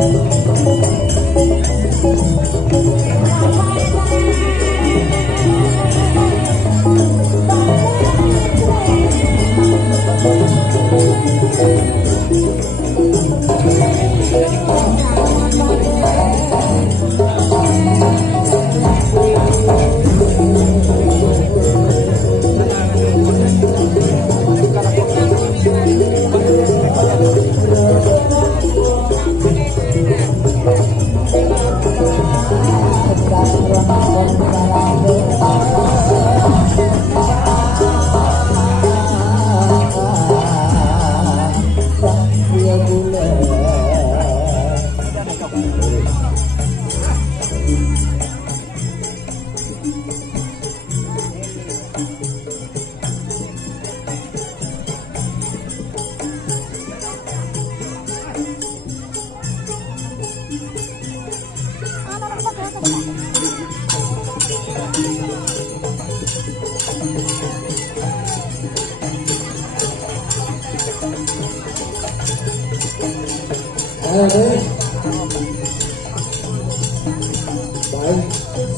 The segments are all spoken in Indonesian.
Baik,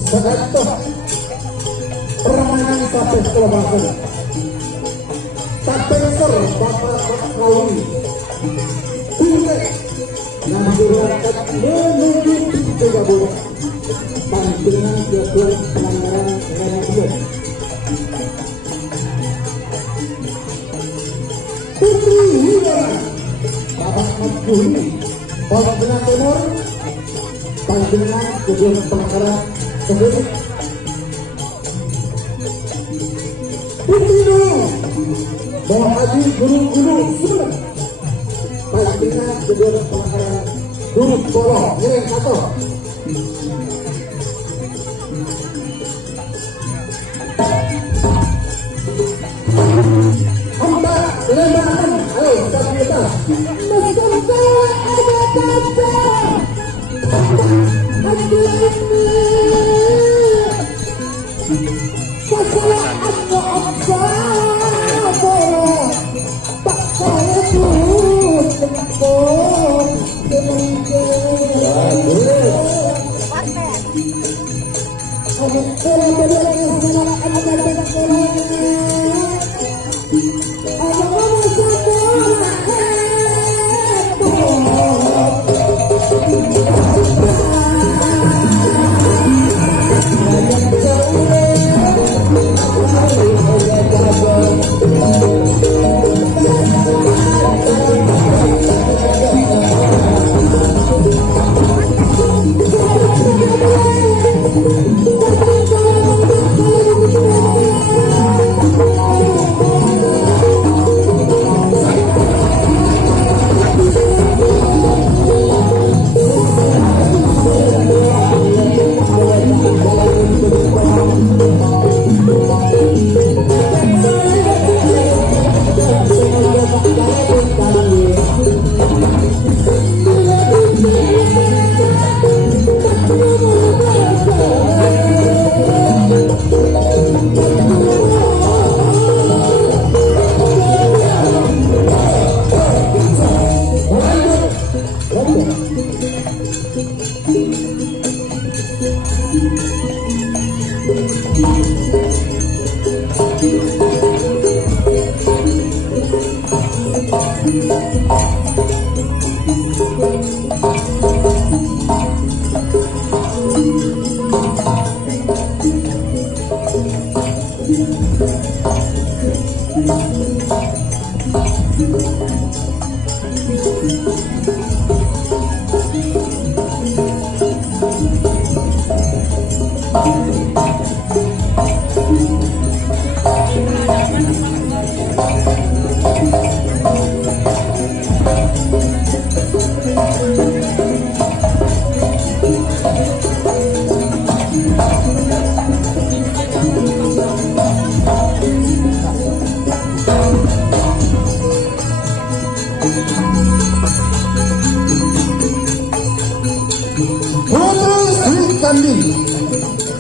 sekarang permainan tape kelabasan tape ser bapak Rawi Bule yang berangkat menuju tiga bulan panjangan jadwal pelanggaran radio Putri Hidaran Bapak Abdul Panjangan Timur panjangan jadwal pelanggaran tersebut Putri Bawa Haji Guru Sebelah panjangan jadwal pelanggaran Guru Bolo Ngiring Kato Lebaran, ayo satu kita.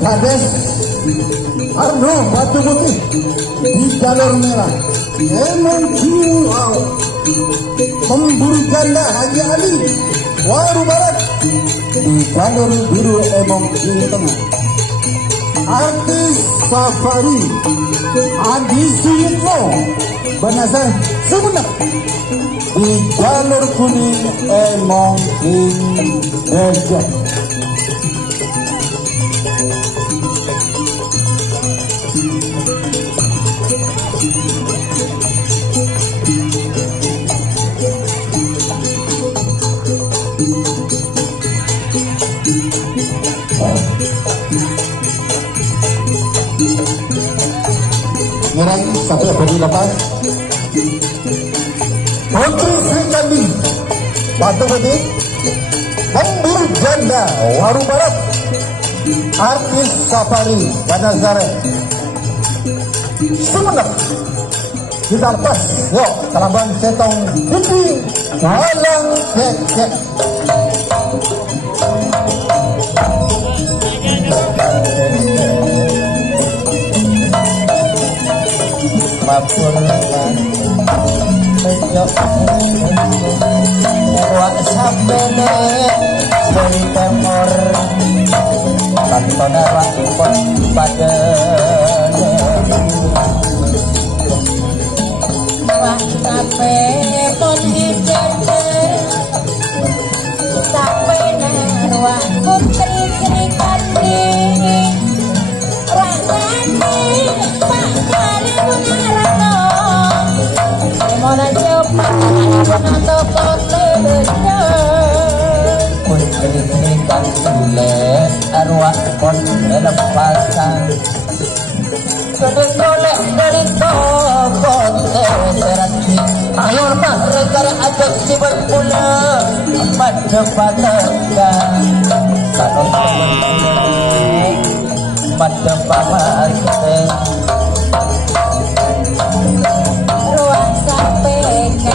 Kades Arno Batu Putih di jalur merah menuju pemburu janda Haji Ali Waru Barat di jalur biru Emong di tengah. Artis Safari Andi Suyitno Banasar Sumenep di jalur kuning Emong Indonesia. Nyerang sampai bodi lepas. Putri Sri Kandi Batu Budi pemburu janda Waru Barat. Artis Safari Banazare Sumenep kita lepas. Yuk Kalambang Setong Hindi Walang Kek. Mapun wak sabene dari temor kantona rakpon pada wak sabe pon ijete sabene wak putri Sri Kandi rasane pak kali munarano mona coba mona toko tebejo putri Sri Kandi arwah pon lepasan kedeng golek dari toko serati ayo pak regar ajak si berpula pada patakan kalau pada paman ruang KPK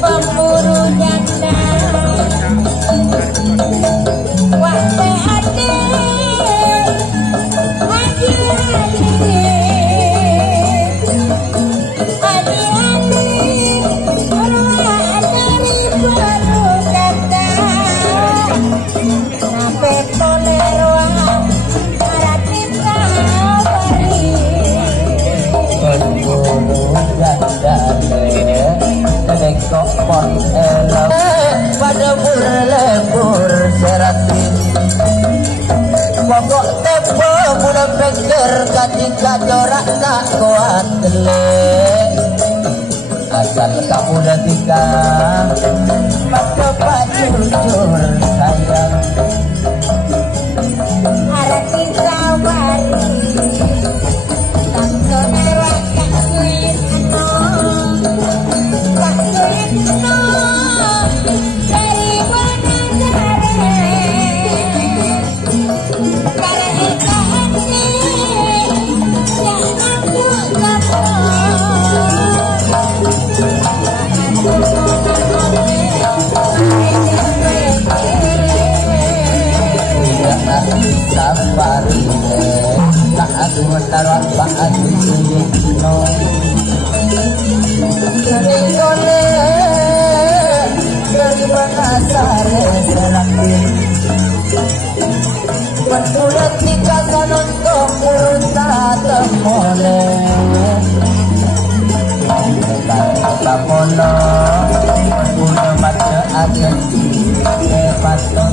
pemburu janda waktu pada lembur seratin pokok tepo mula pikir ketika corak tak kuat gelek asal kamu detika pada pak jujur sayang arti sawari Safari tak aku taruh pak aku no jadi oleh dari Banasare selagi betulan tiga kanon kurun tak temole tak mono udah baca aja paton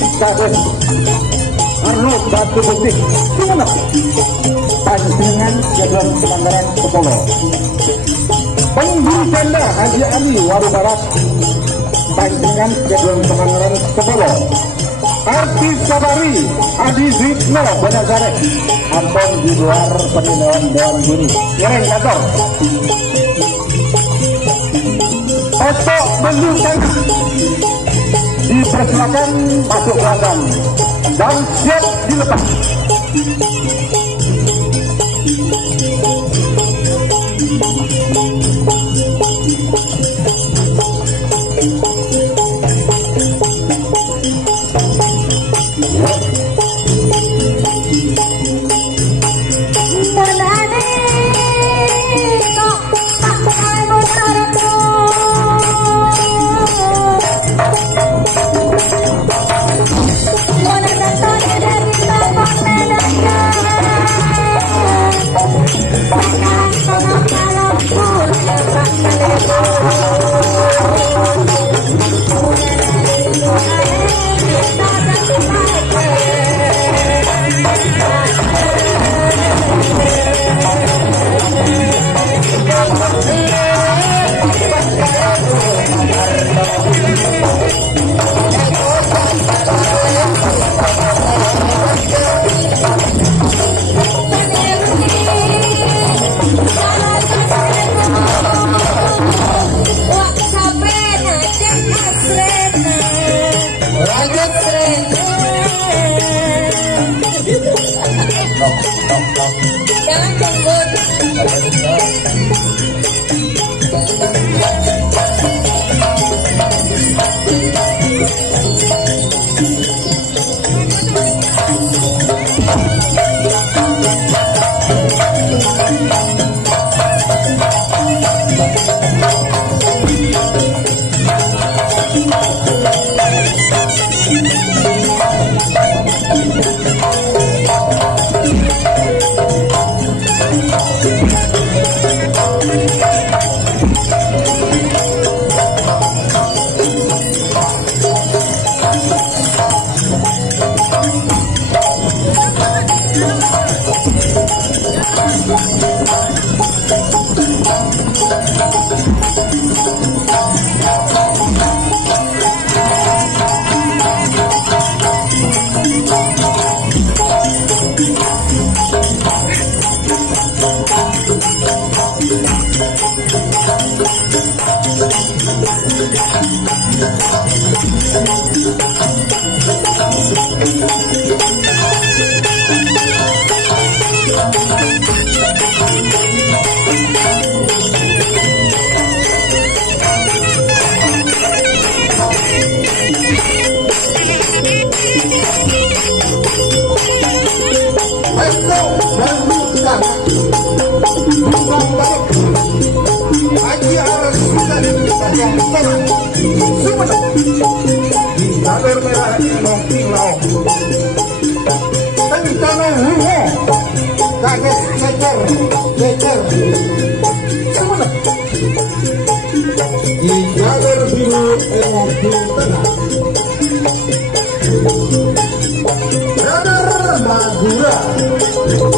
kasus Arnold Batu Putih Sumenep pancingan Jadwal Pelanggaran Kepolo Pengguru Tenda Haji Ali Waru Barat pancingan Jadwal Pelanggaran Kepolo Artis Sabari Adi Zidno Banasarek Ampun di luar penilaian Dewan Juri Yereng kantor Oto menunjukkan dipersilakan masuk gelanggang dan siap dilepas.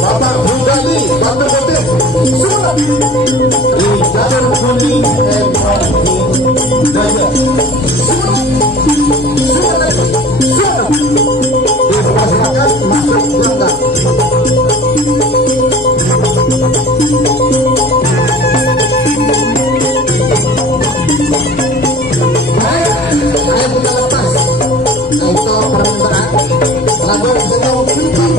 Bapak Bugani Batu Putih Sumenep di jalur kuning Daya Sumenep dipersilakan masuk gelanggang. Ayo kita lepas untuk permintaan lagu Seno Sentro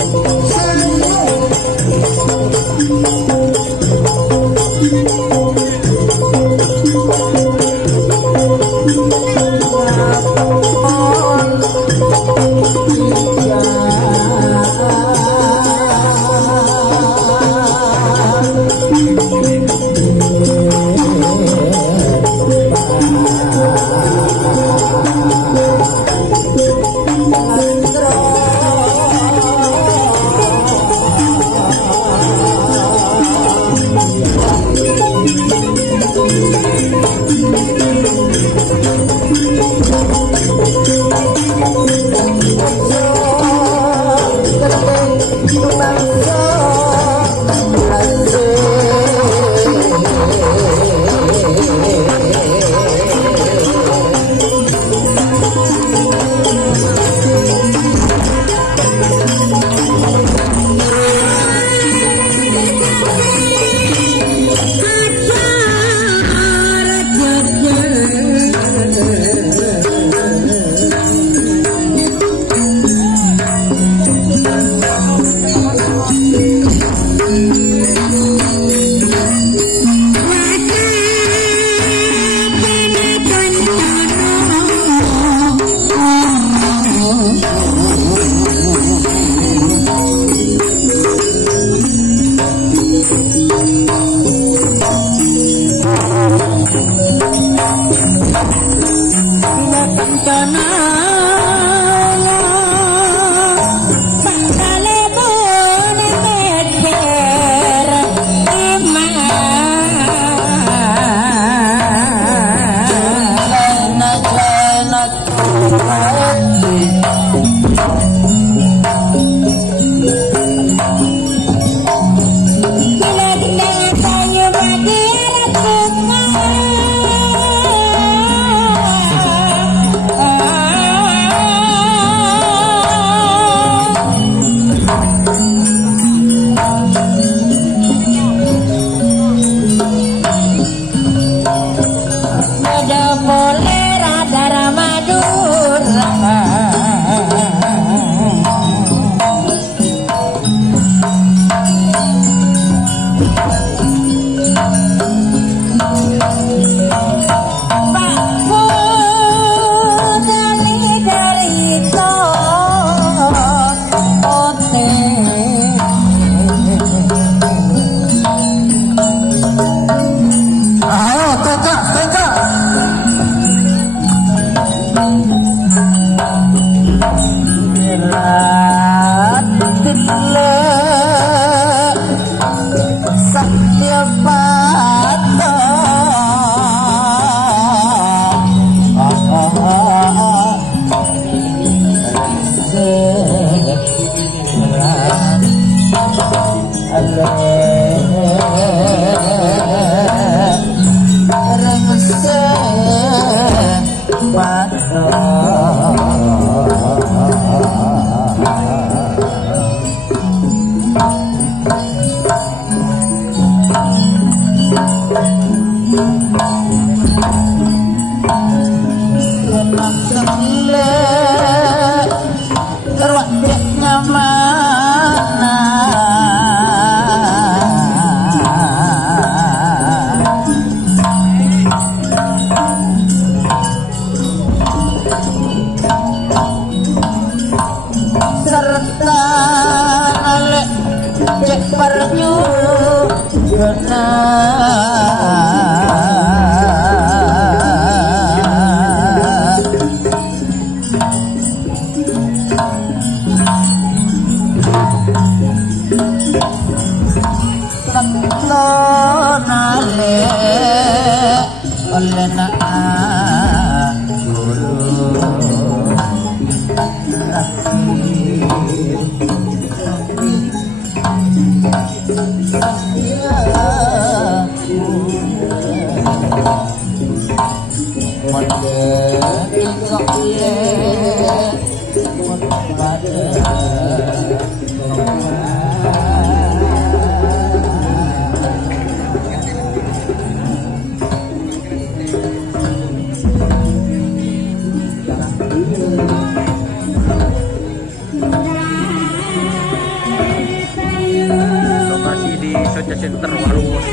Center Walungus.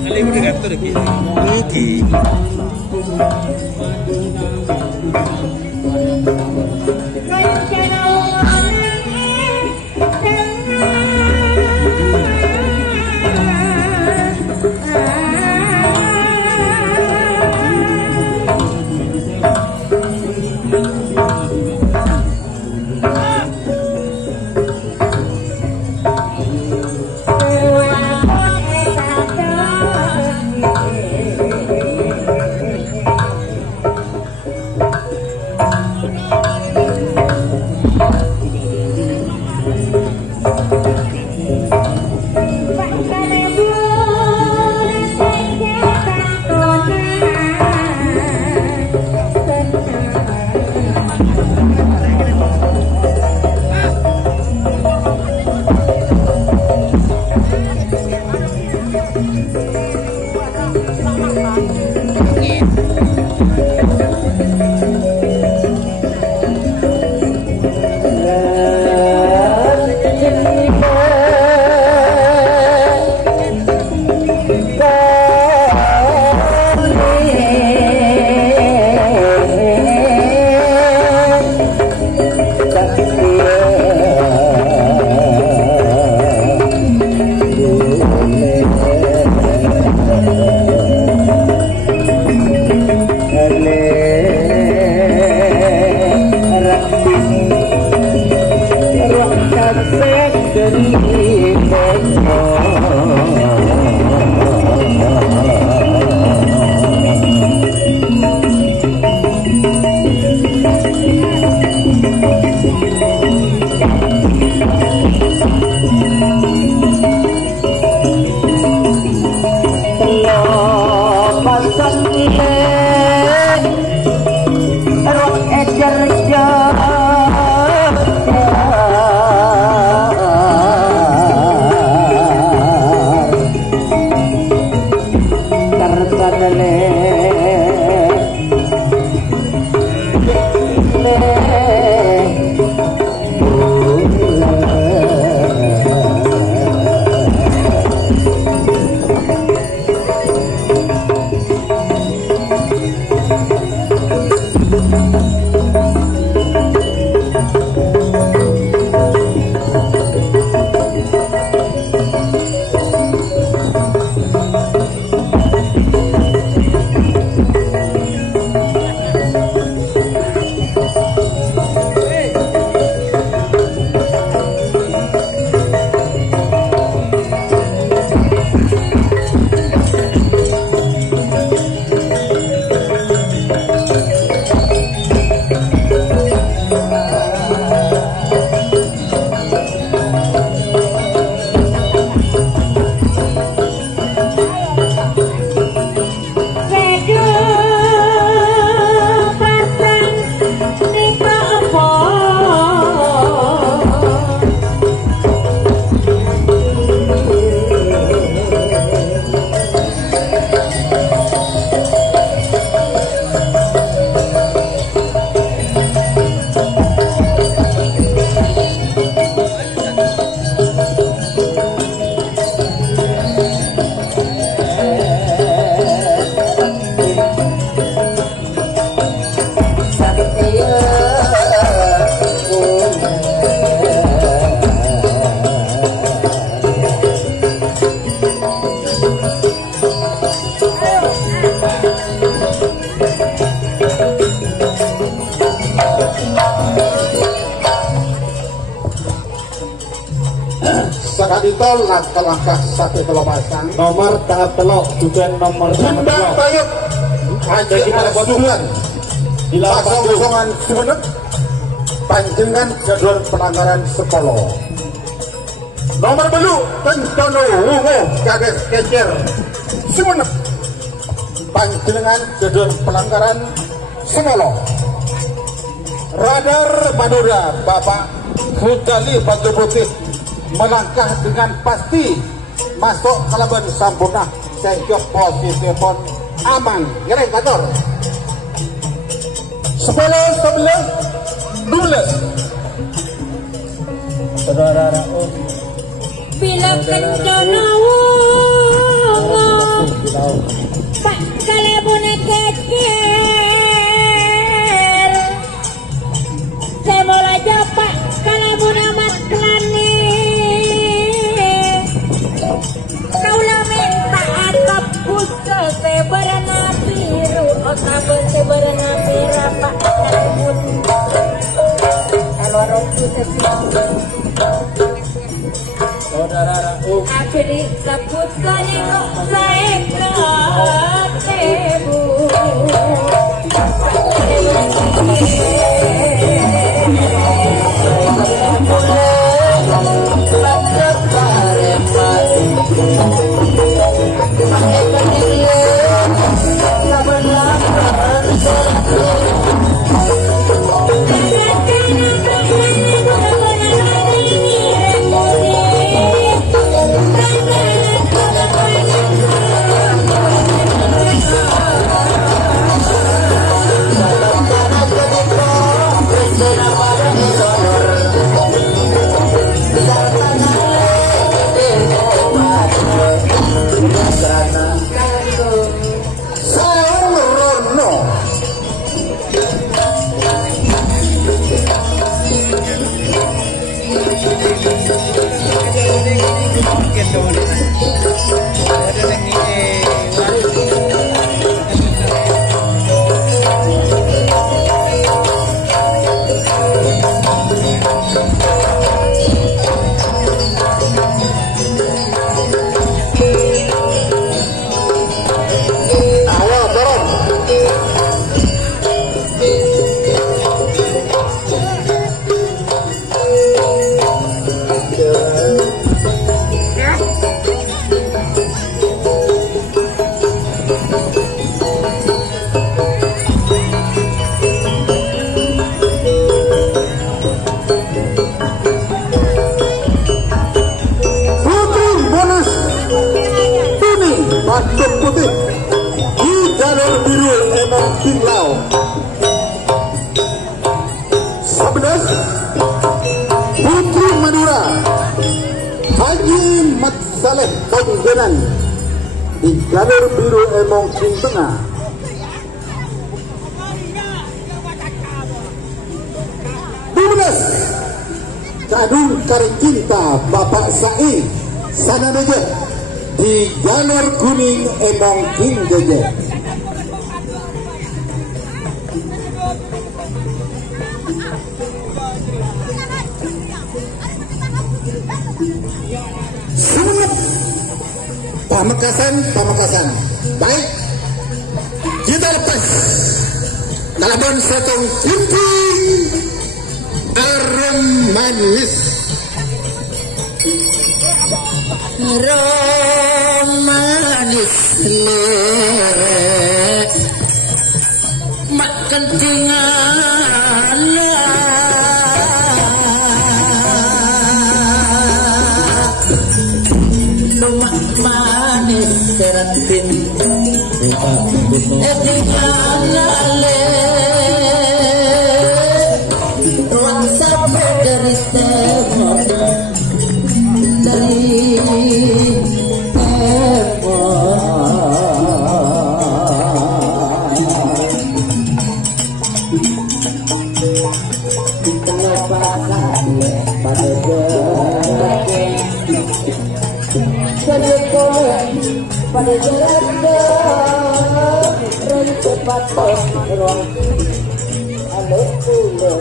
Kali ini udah gatur lagi. Sakadito langkah-langkah sate kelopasan nomor tahap telok juga nomor Sundang Bayut Haji Al-Sulan Pasong-Pasongan Sumenep Panjenengan jadwal penanggaran Sepolo nomor belu Tentono Wungo Kades Kecer Sumenep Panjenengan jadwal penanggaran Sepolo Radar Madura Bapak Hudali Batu Putih melangkah dengan pasti masuk kalaban sampurna sehingga posisi pun aman ngereng kantor 10, 11, 12 saudara Rauf bila kencana Pak kalebuna kecer semola Pak kalebuna mat klani kaulah minta atap buka seberana biru otak seberana merah Pak kalebun kalau rotu saudara Rauf akhiri sebut nengok saya tebu Batuk putih di jalur biru Emong Kinlau. 11 Putri Madura Haji Mat Saleh Tonggenan di jalur biru Emong King Tengah. 12 Kadung Karicinta Bapak Said Sananeja di jalur kuning Emong King Jeje. 9 Pamekasan. Baik, kita lepas Dalabon Setong Kunting Arem Manis. Romanis lere mak kentingan lumak manis seratin etingan lale ruang sampai dari tembok dari pada jarak rentet batas ruang alek pula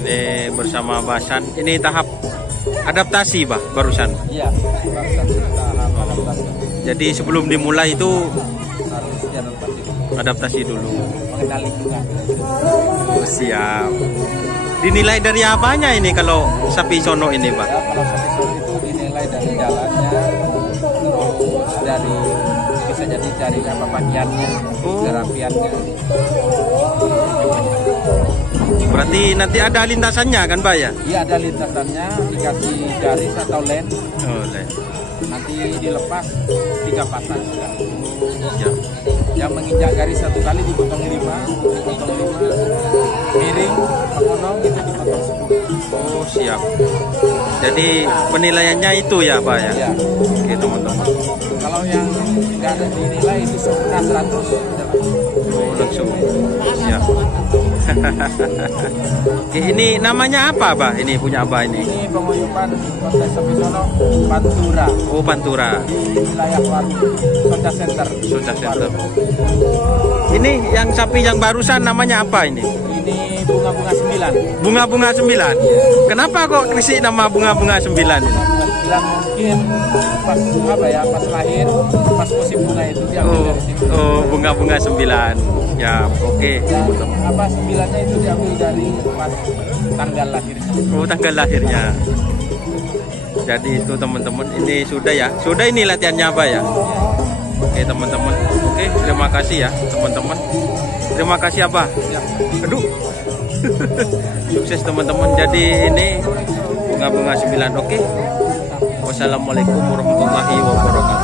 Ini bersama Basan. Ini tahap adaptasi, Bah, barusan. Iya, barusan tahap adaptasi. Jadi sebelum dimulai itu Harus adaptasi dulu. mengenali juga. Oh, siap. Dinilai dari apanya ini kalau sapi sono ini, Pak? Ya, kalau sapi sono itu dinilai dari jalannya, dari bisa jadi dari apa pakaiannya, kerapiannya. Berarti nanti ada lintasannya kan, Pak ya? Iya, ada lintasannya, dikasih garis atau len. Oh, Nanti dilepas 3 pasang. ya. Yang menginjak garis 1 kali dipotong 5, miring, pengonong itu dipotong 10. Oh, siap. Jadi penilaiannya itu ya, Pak ya? Ya. Oke, teman-teman. Kalau yang nggak ada dinilai itu sempurna 100. Oh, langsung. Siap. Oke, ini namanya apa, Pak? Ini punya apa ini? Ini penguyupan kontes sapi sono Pantura. Oh, Pantura. Di wilayah Waru, Soda Center. Soda Center. Ini yang sapi yang barusan namanya apa ini? Ini bunga-bunga 9. Bunga-bunga 9. Kenapa kok kasih nama bunga-bunga 9 ini? Bilang mungkin pas apa ya, pas lahir, pas musim bunga itu diambil Oh, dari situ. oh, bunga-bunga 9. Ya, oke. Dan apa 9-nya itu diambil dari pas tanggal lahirnya. Oh, tanggal lahirnya. Jadi itu teman-teman, ini sudah ya. Sudah ini latihannya apa ya? Oke teman-teman. Oke, terima kasih ya teman-teman. Terima kasih Abah. Aduh. Sukses teman-teman. Jadi ini bunga-bunga 9. Oke. Wassalamualaikum warahmatullahi wabarakatuh.